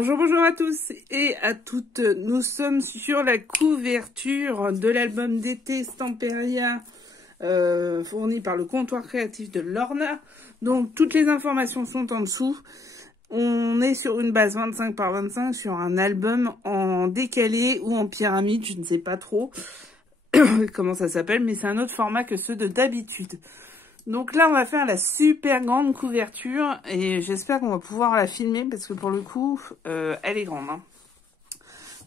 Bonjour, bonjour à tous et à toutes. Nous sommes sur la couverture de l'album d'été Stamperia fourni par le comptoir créatif de Lorna. Donc toutes les informations sont en dessous. On est sur une base 25 par 25 sur un album en décalé ou en pyramide, je ne sais pas trop comment ça s'appelle, mais c'est un autre format que ceux de d'habitude. Donc là, on va faire la super grande couverture et j'espère qu'on va pouvoir la filmer parce que pour le coup, elle est grande. Hein.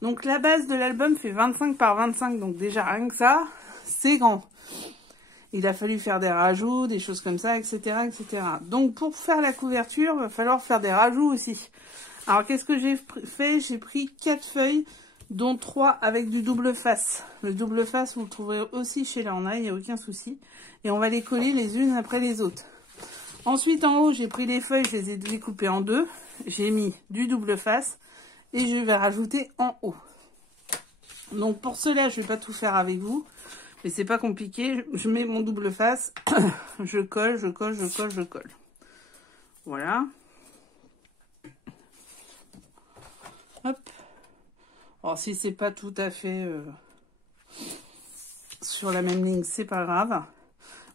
Donc la base de l'album fait 25 par 25, donc déjà rien que ça, c'est grand. Il a fallu faire des rajouts, des choses comme ça, etc., etc. Donc pour faire la couverture, il va falloir faire des rajouts aussi. Alors qu'est-ce que j'ai fait? J'ai pris 4 feuilles, dont 3 avec du double face. Le double face, vous le trouverez aussi chez Lorna, il n'y a aucun souci. Et on va les coller les unes après les autres. Ensuite, en haut, j'ai pris les feuilles, je les ai découpées en deux. J'ai mis du double face et je vais rajouter en haut. Donc pour cela, je ne vais pas tout faire avec vous. Mais c'est pas compliqué. Je mets mon double face. Je colle, je colle, je colle, je colle. Voilà. Hop. Alors si c'est pas tout à fait sur la même ligne, c'est pas grave.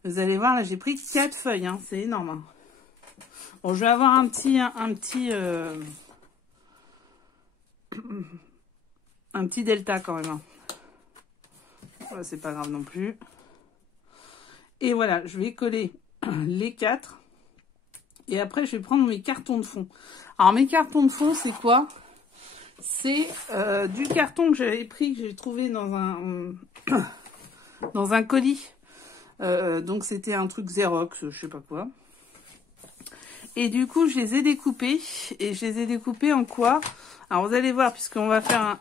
Vous allez voir, là j'ai pris 4 feuilles, hein, c'est énorme. Hein. Bon, je vais avoir un petit delta quand même. Hein. Voilà, c'est pas grave non plus. Et voilà, je vais coller les 4. Et après, je vais prendre mes cartons de fond. Alors, mes cartons de fond, c'est quoi? C'est du carton que j'avais pris, que j'ai trouvé dans un colis. Donc, c'était un truc Xerox, je sais pas quoi. Et du coup, je les ai découpés. Et je les ai découpés en quoi? Alors, vous allez voir, puisqu'on va faire un...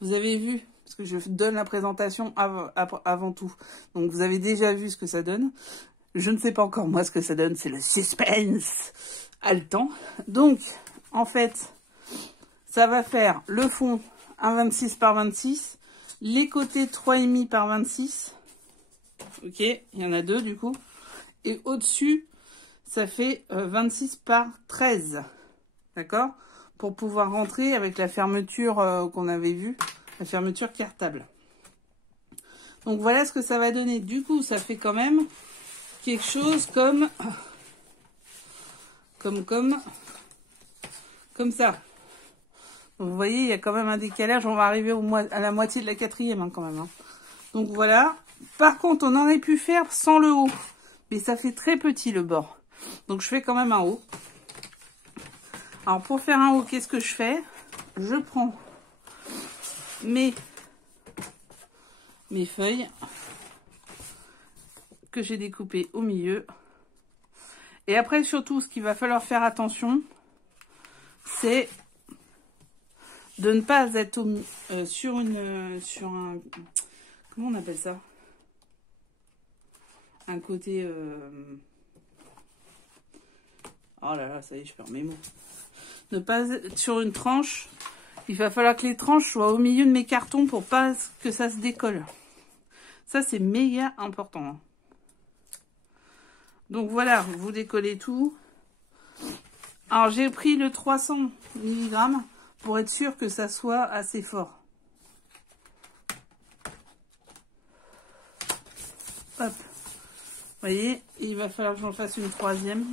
Vous avez vu, parce que je donne la présentation avant tout. Donc, vous avez déjà vu ce que ça donne. Je ne sais pas encore, moi, ce que ça donne. C'est le suspense haletant. Donc, en fait, ça va faire le fond 1,26 par 26. Les côtés 3,5 par 26. Ok, il y en a deux, du coup. Et au-dessus, ça fait 26 par 13. D'accord? Pour pouvoir rentrer avec la fermeture qu'on avait vue. La fermeture cartable. Donc voilà ce que ça va donner. Du coup, ça fait quand même quelque chose comme ça. Donc, vous voyez, il y a quand même un décalage. On va arriver à la moitié de la 4e hein, quand même. Hein. Donc voilà. Par contre, on aurait pu faire sans le haut. Mais ça fait très petit le bord. Donc je fais quand même un haut. Alors pour faire un haut, qu'est-ce que je fais? Je prends mes feuilles que j'ai découpées au milieu. Et après, surtout, ce qu'il va falloir faire attention, c'est de ne pas être sur un... Comment on appelle ça? Un côté... Oh là là, ça y est, je perds mes mots. Ne pas être sur une tranche. Il va falloir que les tranches soient au milieu de mes cartons pour pas que ça se décolle. Ça, c'est méga important. Donc voilà, vous décollez tout. Alors, j'ai pris le 300 mg pour être sûr que ça soit assez fort. Hop. Vous voyez, il va falloir que j'en fasse une 3e.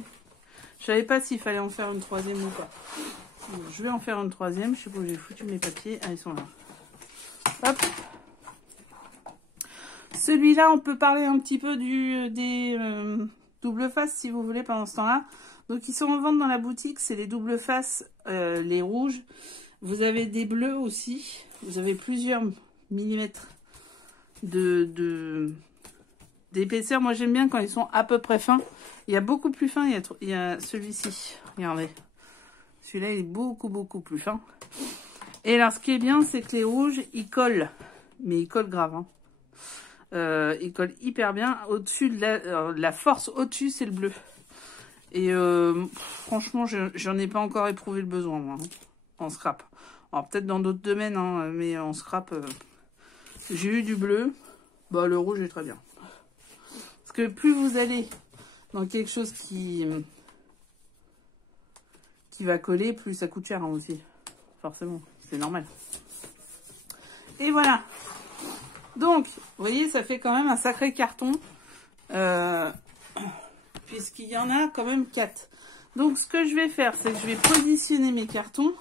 Je savais pas s'il fallait en faire une 3e ou pas. Bon, je vais en faire une 3e. Je sais pas où j'ai foutu mes papiers. Ah, ils sont là. Hop. Celui-là, on peut parler un petit peu des double face si vous voulez pendant ce temps-là. Donc, ils sont en vente dans la boutique. C'est les double face, les rouges. Vous avez des bleus aussi. Vous avez plusieurs millimètres d'épaisseur. Moi, j'aime bien quand ils sont à peu près fins. Il y a beaucoup plus fin. Il y a celui-ci. Regardez. Celui-là, il est beaucoup, beaucoup plus fin. Et alors, ce qui est bien, c'est que les rouges, ils collent. Mais ils collent grave. Hein. Ils collent hyper bien. Au-dessus de la force, au-dessus, c'est le bleu. Et franchement, j'en ai pas encore éprouvé le besoin, moi, hein, en scrap. Alors, peut-être dans d'autres domaines, hein, mais en scrap, j'ai eu du bleu. Bah, le rouge est très bien. Parce que plus vous allez dans quelque chose qui il va coller, plus ça coûte cher hein, aussi. Forcément, c'est normal. Et voilà. Donc, vous voyez, ça fait quand même un sacré carton. Puisqu'il y en a quand même 4. Donc, ce que je vais faire, c'est que je vais positionner mes cartons.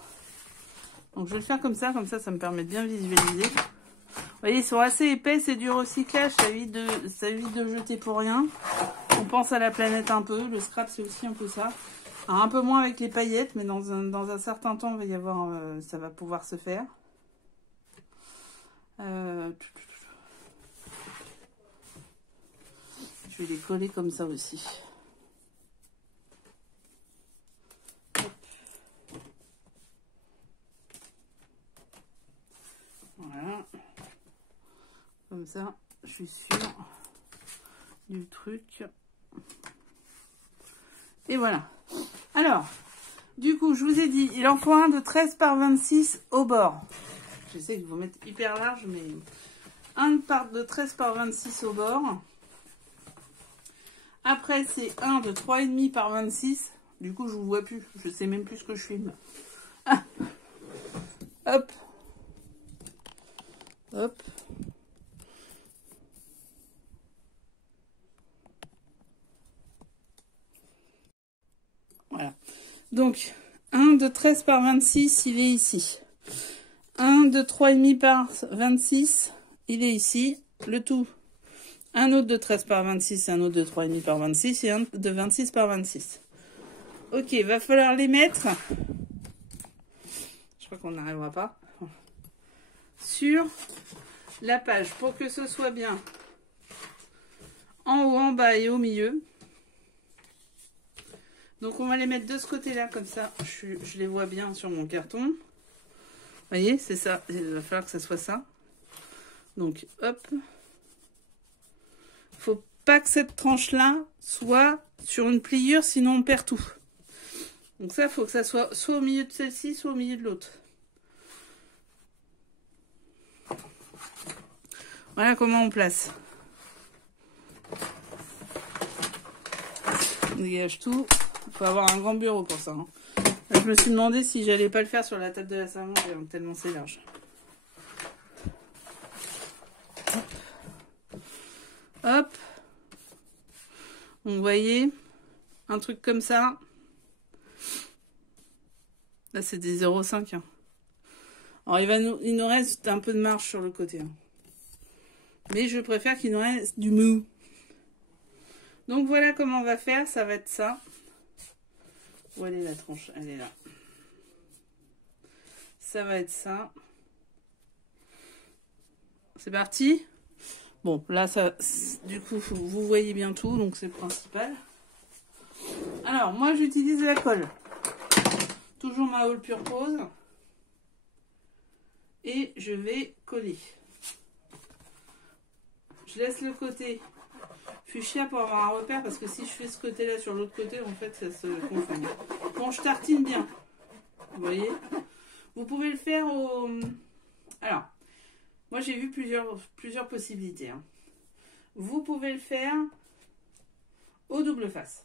Donc, je vais le faire comme ça me permet de bien visualiser. Vous voyez, ils sont assez épais, c'est du recyclage, ça évite de jeter pour rien. On pense à la planète un peu, le scrap c'est aussi un peu ça. Alors, un peu moins avec les paillettes, mais dans un certain temps, il va y avoir, ça va pouvoir se faire. Je vais les coller comme ça aussi. Voilà. Comme ça, je suis sûre du truc. Et voilà. Alors, du coup, je vous ai dit, il en faut un de 13 par 26 au bord. Je sais que vous mettez hyper large, mais un de 13 par 26 au bord. Après, c'est un de 3,5 par 26. Du coup, je vous vois plus. Je sais même plus ce que je filme. Ah. Hop. Hop. Voilà. Donc, un de 13 par 26, il est ici. Un de 3,5 par 26, il est ici. Le tout. Un autre de 13 par 26, un autre de 3,5 par 26 et un de 26 par 26. Ok, va falloir les mettre. Je crois qu'on n'arrivera pas. Sur la page pour que ce soit bien en haut, en bas et au milieu. Donc on va les mettre de ce côté-là, comme ça je les vois bien sur mon carton. Vous voyez, c'est ça. Il va falloir que ça soit ça. Donc hop. Faut pas que cette tranche-là soit sur une pliure, sinon on perd tout. Donc ça, il faut que ça soit soit au milieu de celle-ci, soit au milieu de l'autre. Voilà comment on place. On dégage tout. Il faut avoir un grand bureau pour ça. Hein. Là, je me suis demandé si j'allais pas le faire sur la table de la salle à manger, tellement c'est large. Hop. Donc, vous voyez, un truc comme ça. Là, c'est des 0,5. Hein. Alors, il nous reste un peu de marge sur le côté. Hein. Mais je préfère qu'il nous reste du mou. Donc, voilà comment on va faire. Ça va être ça. Où elle est la tranche? Elle est là. Ça va être ça. C'est parti. Bon, là, ça, du coup, vous voyez bien tout, donc c'est le principal. Alors, moi, j'utilise la colle. Toujours ma All Pure Pose. Et je vais coller. Je laisse le côté fuchsia pour avoir un repère, parce que si je fais ce côté-là sur l'autre côté, en fait, ça se confond. Bon, je tartine bien. Vous voyez? Vous pouvez le faire au... Alors, moi, j'ai vu plusieurs possibilités. Hein. Vous pouvez le faire au double face.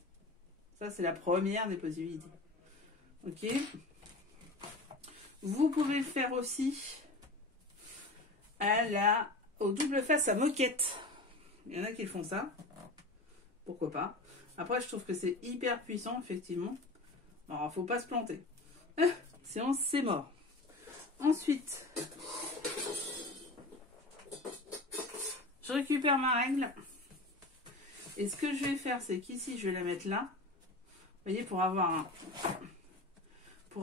Ça, c'est la première des possibilités. Ok. Vous pouvez le faire aussi au double face à moquette. Il y en a qui font ça. Pourquoi pas. Après, je trouve que c'est hyper puissant, effectivement. Alors, faut pas se planter. Sinon, c'est mort. Ensuite, je récupère ma règle. Et ce que je vais faire, c'est qu'ici, je vais la mettre là. Vous voyez, pour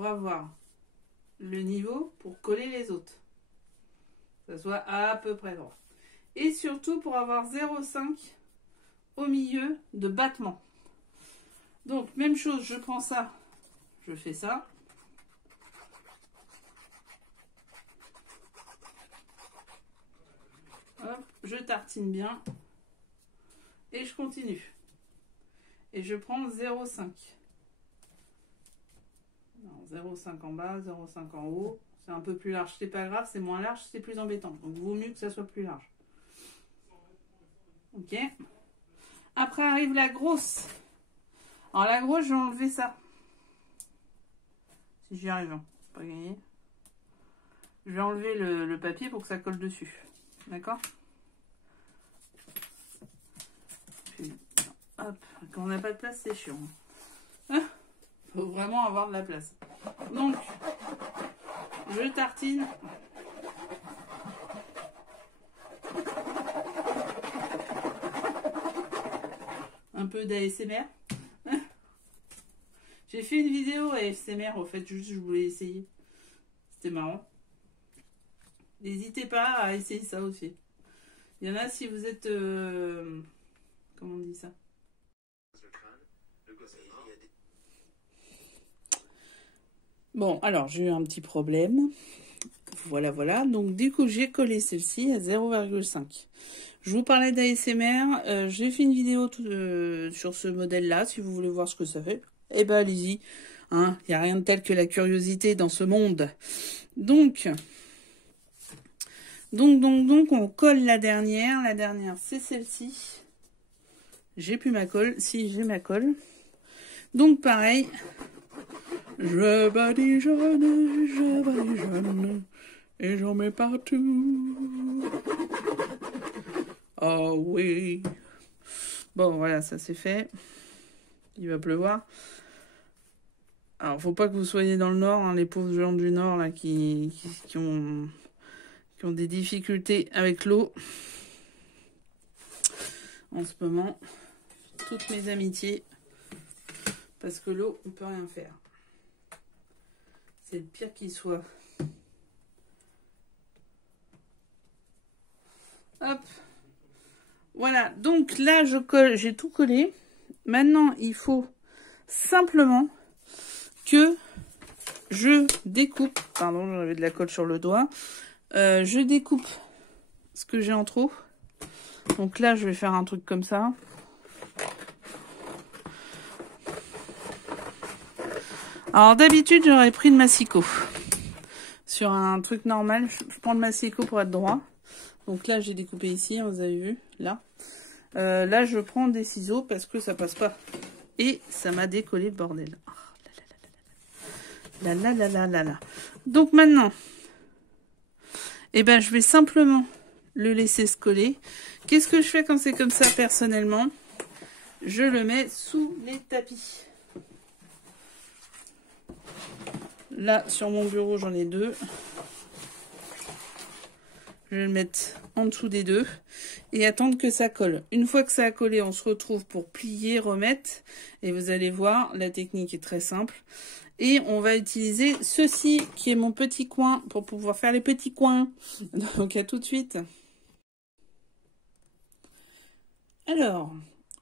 avoir le niveau pour coller les autres. Que ça soit à peu près droit. Et surtout pour avoir 0,5 au milieu de battement. Donc, même chose, je prends ça, je fais ça. Hop, je tartine bien. Et je continue. Et je prends 0,5. 0,5 en bas, 0,5 en haut. C'est un peu plus large, c'est pas grave, c'est moins large, c'est plus embêtant. Donc, il vaut mieux que ça soit plus large. Ok. Après arrive la grosse. Alors, la grosse, je vais enlever ça. Si j'y arrive, hein. Pas gagné. Je vais enlever le papier pour que ça colle dessus. D'accord? Hop, quand on n'a pas de place, c'est chiant. Ah, faut vraiment avoir de la place. Donc, je tartine. Un peu d'ASMR. J'ai fait une vidéo ASMR, au fait, juste je voulais essayer. C'était marrant. N'hésitez pas à essayer ça aussi. Il y en a si vous êtes... comment on dit ça? Bon, alors, j'ai eu un petit problème. Voilà, voilà. Donc, du coup, j'ai collé celle-ci à 0,5. Je vous parlais d'ASMR. J'ai fait une vidéo sur ce modèle-là, si vous voulez voir ce que ça fait. Eh ben, allez-y. Hein, il n'y a rien de tel que la curiosité dans ce monde. Donc, on colle la dernière. La dernière, c'est celle-ci. J'ai plus ma colle. Si, j'ai ma colle. Donc, pareil. Je badigeonne, et j'en mets partout. Oh oui. Bon, voilà, ça c'est fait. Il va pleuvoir. Alors, faut pas que vous soyez dans le Nord, hein, les pauvres gens du Nord, là, qui ont des difficultés avec l'eau. En ce moment, toutes mes amitiés. Parce que l'eau, on peut rien faire. C'est le pire qui soit. Hop. Voilà. Donc là, je colle. J'ai tout collé. Maintenant, il faut simplement que je découpe. Pardon, j'avais de la colle sur le doigt. Je découpe ce que j'ai en trop. Donc là, je vais faire un truc comme ça. Alors d'habitude, j'aurais pris le massicot. Sur un truc normal, je prends le massicot pour être droit. Donc là, j'ai découpé ici, vous avez vu, là. Là, je prends des ciseaux parce que ça passe pas. Et ça m'a décollé le bordel. Oh, là, là, là, là, là, là. Donc maintenant, eh ben, je vais simplement le laisser se coller. Qu'est-ce que je fais quand c'est comme ça, personnellement? Je le mets sous les tapis. Là, sur mon bureau, j'en ai deux. Je vais le mettre en dessous des deux et attendre que ça colle. Une fois que ça a collé, on se retrouve pour plier, remettre. Et vous allez voir, la technique est très simple. Et on va utiliser ceci qui est mon petit coin pour pouvoir faire les petits coins. Donc à tout de suite. Alors,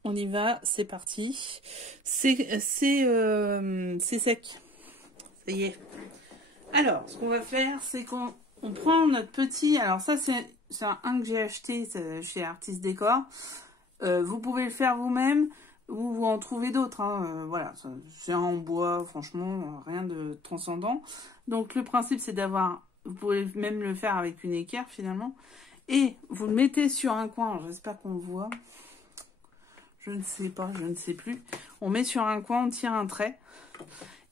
on y va, c'est parti. C'est sec. Ça y est. Alors, ce qu'on va faire, c'est qu'on prend notre petit... Alors ça, c'est un que j'ai acheté chez Artist Décor. Vous pouvez le faire vous-même ou vous en trouvez d'autres. Hein. Voilà, c'est en bois, franchement, rien de transcendant. Donc le principe, c'est d'avoir... Vous pouvez même le faire avec une équerre, finalement. Et vous le mettez sur un coin. J'espère qu'on le voit. Je ne sais pas, je ne sais plus. On met sur un coin, on tire un trait.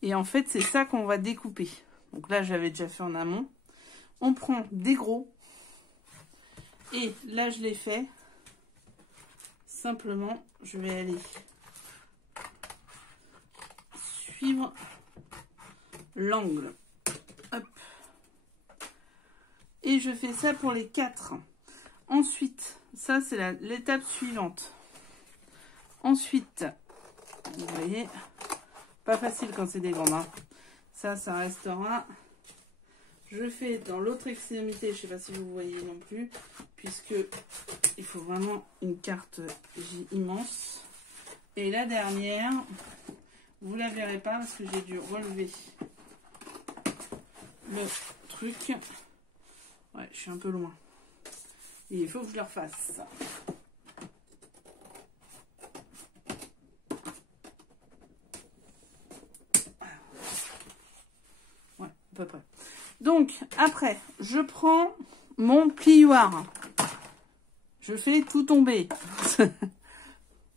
Et en fait, c'est ça qu'on va découper. Donc là, j'avais déjà fait en amont. On prend des gros. Et là, je l'ai fait. Simplement, je vais aller suivre l'angle. Hop. Et je fais ça pour les 4. Ensuite, ça, c'est l'étape suivante. Ensuite, vous voyez, pas facile quand c'est des grands mains. Ça restera. Je fais dans l'autre extrémité, je ne sais pas si vous voyez non plus, puisque il faut vraiment une carte immense. Et la dernière, vous la verrez pas parce que j'ai dû relever le truc. Ouais, je suis un peu loin. Et il faut que je le refasse. Ouais, à peu près. Donc, après, je prends mon plioir. Je fais tout tomber.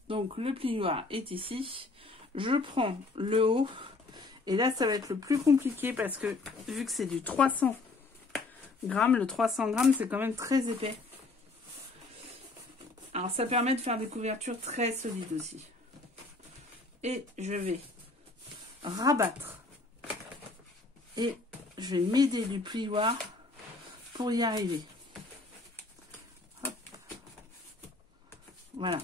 Donc, le plioir est ici. Je prends le haut Et là, ça va être le plus compliqué parce que vu que c'est du 300 grammes, le 300 grammes, c'est quand même très épais. Alors, ça permet de faire des couvertures très solides aussi. Et je vais rabattre. Et je vais m'aider du plioir pour y arriver. Hop. Voilà.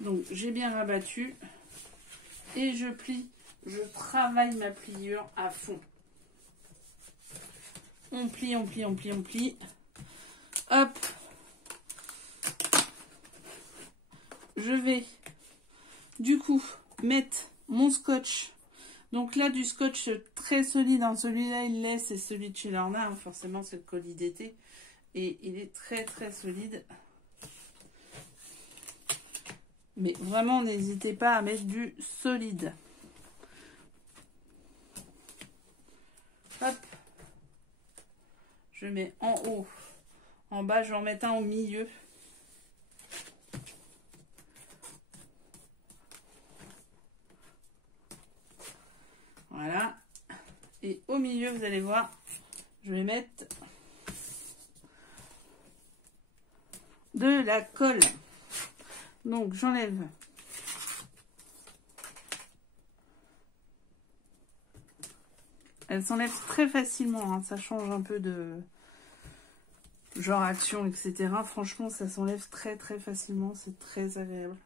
Donc, j'ai bien rabattu. Et je plie. Je travaille ma pliure à fond. On plie, on plie, on plie, on plie. Hop. Je vais, du coup, mettre mon scotch. Donc là, du scotch très solide. Hein. Celui-là, il l'est. C'est celui de chez Lorna. Hein. Forcément, c'est le colis d'été. Et il est très, très solide. Mais vraiment, n'hésitez pas à mettre du solide. Hop. Je mets en haut. En bas, je vais en mettre un au milieu. Voilà. Et au milieu, vous allez voir, je vais mettre de la colle. Donc, j'enlève. Elle s'enlève très facilement. Hein. Ça change un peu de genre action, etc. Franchement, ça s'enlève très très facilement. C'est très agréable.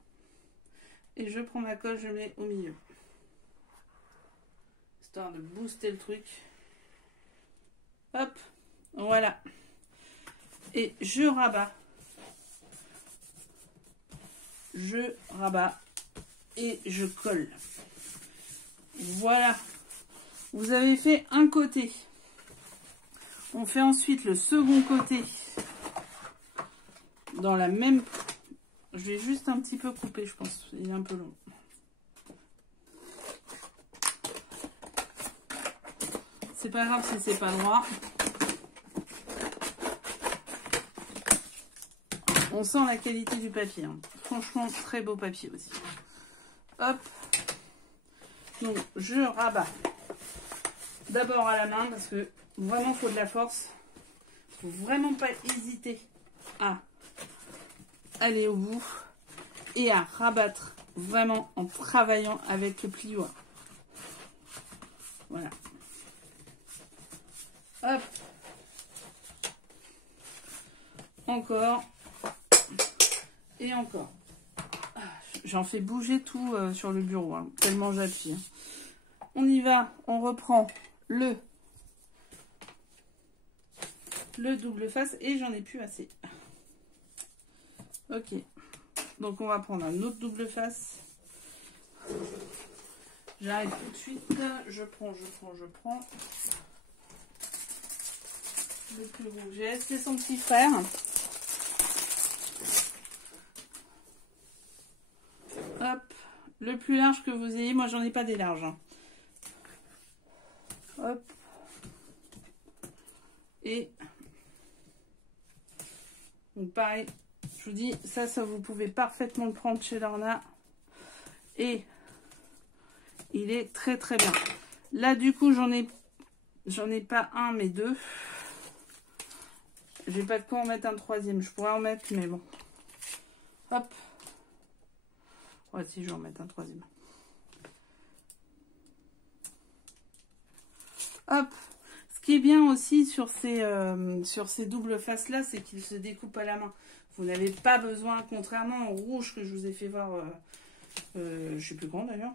Et je prends ma colle, je mets au milieu. Histoire de booster le truc. Hop, voilà. Et je rabats. Je rabats et je colle. Voilà. Vous avez fait un côté. On fait ensuite le second côté. Dans la même... Je vais juste un petit peu couper, je pense. Il est un peu long. C'est pas grave si c'est pas droit. On sent la qualité du papier. Hein. Franchement, très beau papier aussi. Hop. Donc, je rabats. D'abord à la main parce que vraiment, il faut de la force. Il ne faut vraiment pas hésiter à aller au bout et à rabattre vraiment en travaillant avec le plioir. Voilà. Hop. Encore. Et encore. J'en fais bouger tout sur le bureau, hein, tellement j'appuie. Hein. On y va, on reprend le double face et j'en ai plus assez. Ok. Donc on va prendre un autre double face. J'arrive tout de suite. Je prends. Le plus gros geste, c'est son petit frère. Hop, le plus large que vous ayez. Moi, j'en ai pas des larges. Hein. Hop. Et donc pareil, je vous dis, ça vous pouvez parfaitement le prendre chez Lorna. Et il est très très bien. Là, du coup, j'en ai pas un, mais deux. J'ai pas de quoi en mettre un troisième. Je pourrais en mettre, mais bon. Hop. Ouais, si, je vais en mettre un troisième. Hop. Ce qui est bien aussi sur ces doubles faces là, c'est qu'ils se découpent à la main. Vous n'avez pas besoin, contrairement au rouge que je vous ai fait voir, je sais plus quand d'ailleurs.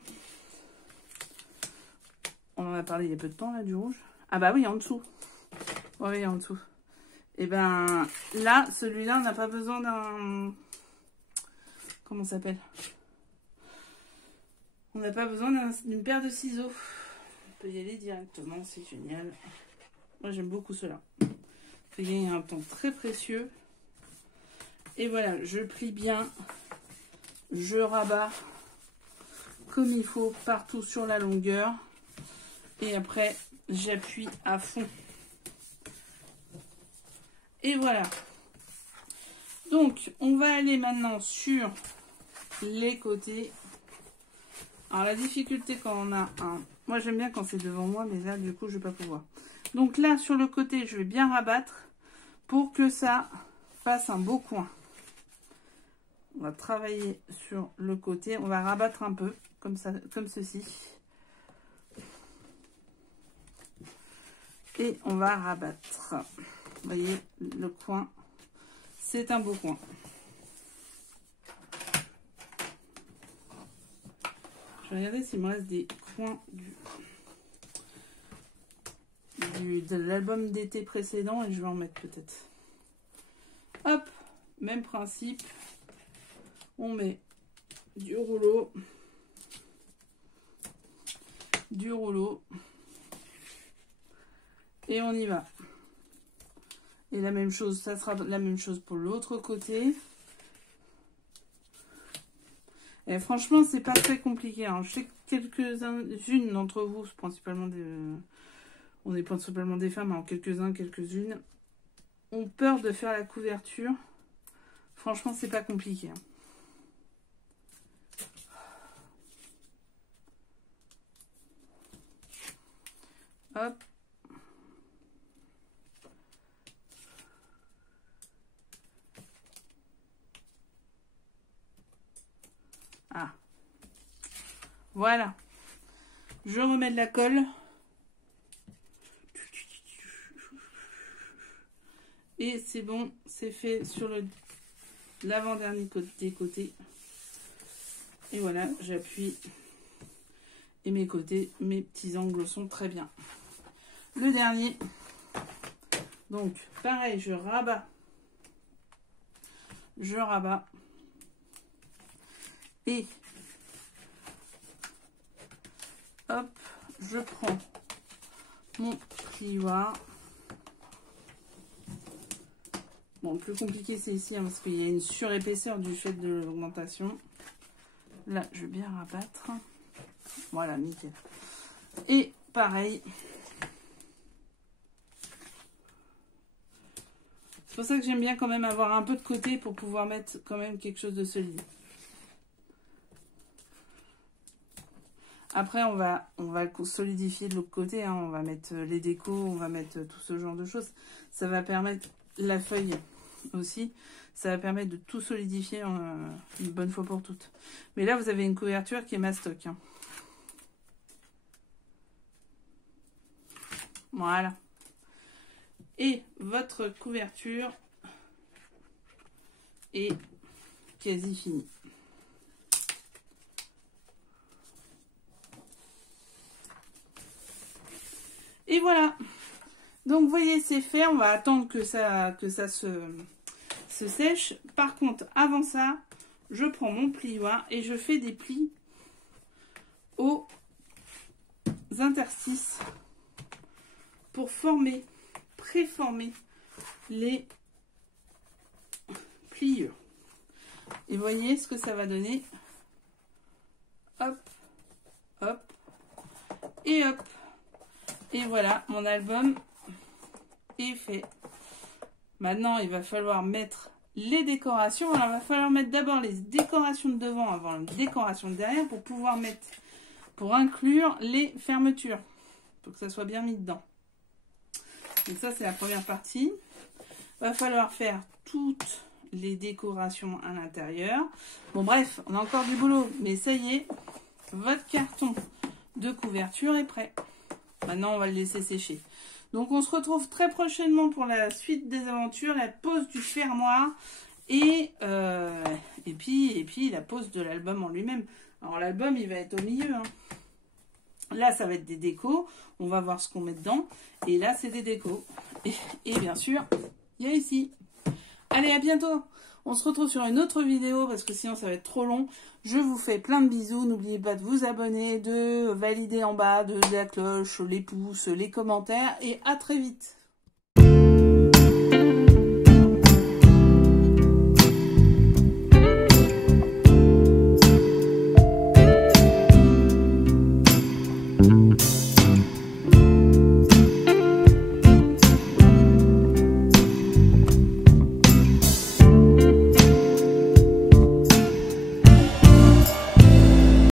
On en a parlé il y a peu de temps là du rouge. Ah bah oui, en dessous. Oui, en dessous. Et ben là, celui-là, on n'a pas besoin d'un... Comment ça s'appelle? On n'a pas besoin d'une paire de ciseaux. On peut y aller directement, c'est génial. Moi, j'aime beaucoup cela. Ça fait gagner un temps très précieux. Et voilà, je plie bien. Je rabats comme il faut partout sur la longueur. Et après, j'appuie à fond. Et voilà. Donc, on va aller maintenant sur les côtés. Alors la difficulté quand on a un... Moi j'aime bien quand c'est devant moi, mais là du coup je vais pas pouvoir. Donc là sur le côté, je vais bien rabattre pour que ça fasse un beau coin. On va travailler sur le côté, on va rabattre un peu, comme ça, comme ceci. Et on va rabattre. Vous voyez, le coin, c'est un beau coin. Je vais regarder s'il me reste des coins de l'album d'été précédent et je vais en mettre peut-être. Hop, même principe. On met du rouleau. Et on y va. Et la même chose, ça sera la même chose pour l'autre côté. Et franchement, c'est pas très compliqué. Hein. Je sais que quelques-unes d'entre vous, principalement on est principalement des femmes, alors quelques-unes, ont peur de faire la couverture. Franchement, c'est pas compliqué. Hein. Hop. Ah. Voilà. Je remets de la colle. Et c'est bon, c'est fait sur l'avant-dernier côté. Et voilà, j'appuie. Et mes côtés, mes petits angles sont très bien. Le dernier. Donc, pareil, je rabats. Et hop, je prends mon plioir. Bon, le plus compliqué c'est ici hein, parce qu'il y a une surépaisseur du fait de l'augmentation. Là, je vais bien rabattre. Voilà, nickel. Et pareil. C'est pour ça que j'aime bien quand même avoir un peu de côté pour pouvoir mettre quand même quelque chose de solide. Après, on va solidifier de l'autre côté. Hein. On va mettre les décos, on va mettre tout ce genre de choses. Ça va permettre la feuille aussi. Ça va permettre de tout solidifier une bonne fois pour toutes. Mais là, vous avez une couverture qui est mastoc. Hein. Voilà. Et votre couverture est quasi finie. Et voilà. Donc, vous voyez, c'est fait. On va attendre que ça se sèche. Par contre, avant ça, je prends mon plioir et je fais des plis aux interstices pour préformer les pliures. Et voyez ce que ça va donner. Hop, hop, et hop. Et voilà, mon album est fait. Maintenant, il va falloir mettre les décorations. Alors, il va falloir mettre d'abord les décorations de devant avant les décorations de derrière pour pouvoir pour inclure les fermetures. Pour que ça soit bien mis dedans. Donc ça, c'est la première partie. Il va falloir faire toutes les décorations à l'intérieur. Bon, bref, on a encore du boulot. Mais ça y est, votre carton de couverture est prêt. Maintenant, on va le laisser sécher. Donc, on se retrouve très prochainement pour la suite des aventures, la pose du fermoir et puis la pose de l'album en lui-même. Alors, l'album, il va être au milieu. Hein. Là, ça va être des décos. On va voir ce qu'on met dedans. Et là, c'est des décos. Et bien sûr, il y a ici. Allez, à bientôt. On se retrouve sur une autre vidéo parce que sinon, ça va être trop long. Je vous fais plein de bisous. N'oubliez pas de vous abonner, de valider en bas, de la cloche, les pouces, les commentaires. Et à très vite.